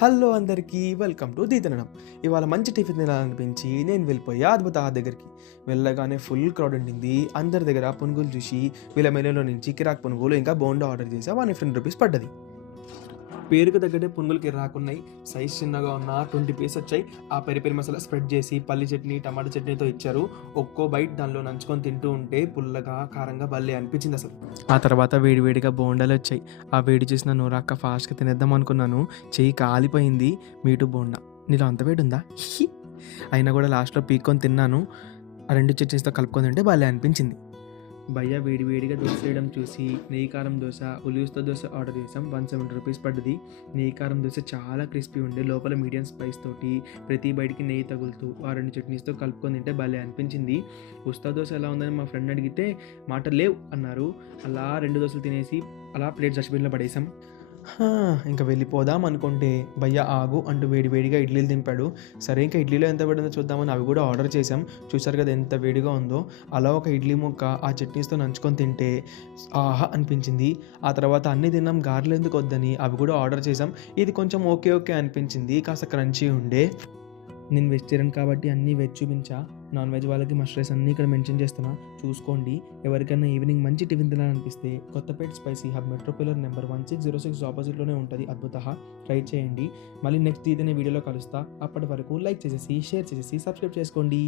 Hello అందరికీ welcome the తినడం. ఇవాళ మంచి టిఫిన్ తినాలనిపించి నేను వెళ్ళిపోయా అద్భుత దగ్గరికి. వెళ్ళగానే ఫుల్ క్రౌడ్ ఉండింది. అందరి దగ్గర పునుగులు చూసి వీళ్ళ మెనూలో నుంచి కిరాక్ పునుగులు ఇంకా బోండా ఆర్డర్ చేసా. 150 రూపీస్ పడ్డది. పేరుకు తగ్గట్టే పునుగులకి రాకున్నాయి. సైజ్ చిన్నగా ఉన్న 20 పీస్ వచ్చాయి. ఆ పెరి పెరి మసాలా స్ప్రెడ్ చేసి పల్లి చట్నీ టమాటా చట్నీతో ఇచ్చారు. ఒక్కో బైట్ దానిలో నంచుకొని తింటూ ఉంటే పుల్లగా కారంగా భలే అనిపించింది అసలు. ఆ తర్వాత వేడివేడిగా బోండాలు వచ్చాయి. ఆ వేడి చేసిన నూరాక ఫాస్ట్గా తినేద్దాం అనుకున్నాను. చెయ్యి కాలిపోయింది. మీటు బోండా నీలో అంత వేడి ఉందా అయినా కూడా లాస్ట్లో పీక్కొని తిన్నాను. ఆ 2 చట్నీస్తో కలుపుకొని తింటే భలే అనిపించింది. భయ్య వేడివేడిగా దోశ వేయడం చూసి నెయ్యి కారం దోశ ఉల్లిస్తో దోశ ఆర్డర్ చేసాం. 170 రూపీస్ పడ్డది. నెయ్యి కారం దోశ చాలా క్రిస్పీ ఉండే, లోపల మీడియం స్పైస్ తోటి ప్రతి బయటికి నెయ్యి తగులుతూ ఆ 2 చట్నీస్తో కలుపుకొని తింటే భలే అనిపించింది. ఉస్తా దోశ ఎలా ఉందని మా ఫ్రెండ్ అడిగితే మాటలు లేవు అన్నారు. అలా 2 దోశలు తినేసి అలా ప్లేట్ డస్ట్బిన్లో పడేసాం. ఇంకా వెళ్ళిపోదాం అనుకుంటే భయ్య ఆగు అంటూ వేడివేడిగా ఇడ్లీలు దింపాడు. సరే ఇంకా ఇడ్లీలో ఎంత పడిందో చూద్దామని అవి కూడా ఆర్డర్ చేసాం. చూసారు కదా ఎంత వేడిగా ఉందో. అలా ఒక ఇడ్లీ ముక్క ఆ చట్నీస్తో నంచుకొని తింటే ఆహా అనిపించింది. ఆ తర్వాత అన్నీ తిన్నాం, గారెలు ఎందుకు వద్దని అవి కూడా ఆర్డర్ చేసాం. ఇది కొంచెం ఓకే ఓకే అనిపించింది, కాస్త క్రంచీ ఉండే. నేను వెజిటేరియన్ కాబట్టి అన్నీ వెజ్ చూపించా. నాన్ వెజ్ వాళ్ళకి మస్ట్ రైస్ అన్నీ ఇక్కడ మెన్షన్ చేస్తున్నా, చూసుకోండి. ఎవరికైనా ఈవినింగ్ మంచి టిఫిన్ తినాలనిపిస్తే Kothapet spicy hub metro pillar number 1606 ఆపోజిట్లోనే ఉంటుంది అద్భుత. ట్రై చేయండి. మళ్ళీ నెక్స్ట్ ఇదనే వీడియోలో కలుస్తా. అప్పటి వరకు లైక్ చేసేసి షేర్ చేసేసి సబ్స్క్రైబ్ చేసుకోండి.